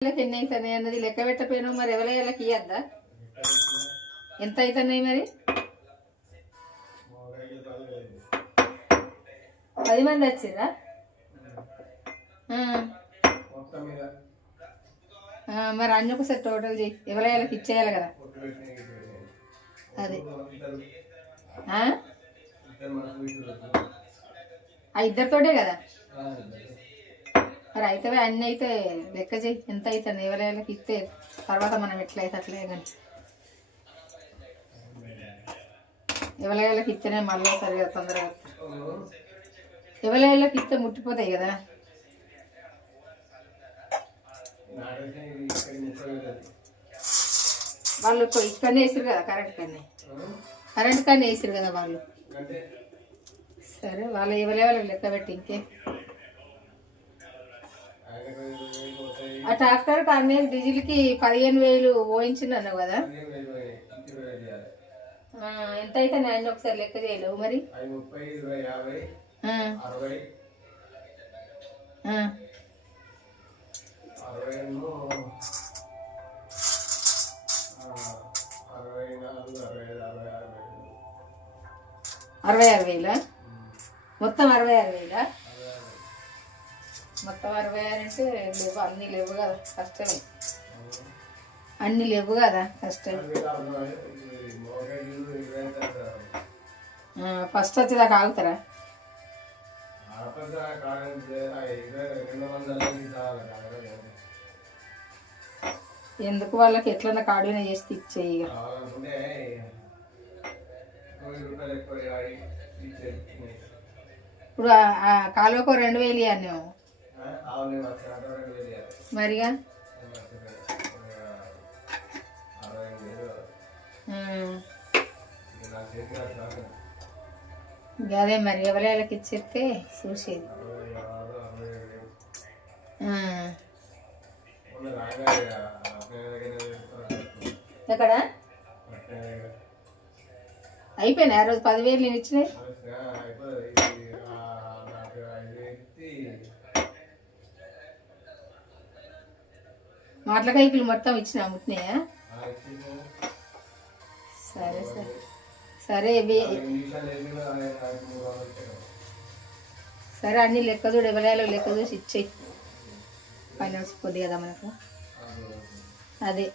ఎన్ని అవుతున్నాయి అన్నది లెక్క పెట్టపోయినా మరి ఎవరైనా ఇయ్యద్దా? ఎంత అవుతున్నాయి మరి? పది మంది వచ్చిరా మరి అన్ని ఒకసారి టోటల్ చేయి. ఎవరైనా ఇచ్చేయాలి కదా. అది. ఆ? ఇద్దరితోటే కదా? మరి అయితే అన్నీ అయితే లెక్క చేయి. ఎంత అవుతుంది ఎవరైనా ఇస్తే తర్వాత మనం ఎట్లా అయితే అట్లే కానీ. ఎవరైనా ఇస్తేనే మళ్ళీ సరిగా తొందరగా వస్తాయి. ఇస్తే ముట్టిపోతాయి కదా. వాళ్ళు ఇక్కడనే వేసారు కదా కరెంట్ కానీ కరెంట్ కానీ వేసారు కదా వాళ్ళు. సరే వాళ్ళు ఎవరెవరు లెక్క పెట్టి ఇంకే. ఆ ట్రాక్టర్ పర్మనెంట్ డీజిల్కి పదిహేను వేలు పోయించింది అన్నావు కదా? ఎంత అయితే నేను ఒకసారి లెక్క చేయలేవు మరి? అరవై ఆరు వేలా? మొత్తం అరవై ఆరు వేలా? మొత్తం అరవై ఆరు అంటే లేవు అన్నీ లేవు కదా కష్టమే. అన్నీ లేవు కదా కష్టమే ఫస్ట్ వచ్చేదాకా ఆగుతారా? ఎందుకు వాళ్ళకి ఎట్లన్నా కాడున చేసి ఇచ్చేయి ఇప్పుడు కాలువకు రెండు వేలు ఇవ్వాలి మరిగా? అదే మరి ఎవరికి ఇచ్చేస్తే చూసేది. ఎక్కడ? అయిపోయినా? ఆ రోజు పదివేలు నేను ఇచ్చినాయి మాటల కైకులు మొత్తం ఇచ్చిన ముట్టినాయా? సరే సరే. సరే ఇవి సరే అన్ని లెక్క చూడు ఎవరైనా లెక్క చూసి ఇచ్చేయి. ఫైనాన్స్ కొద్ది కదా మనకు. అదే.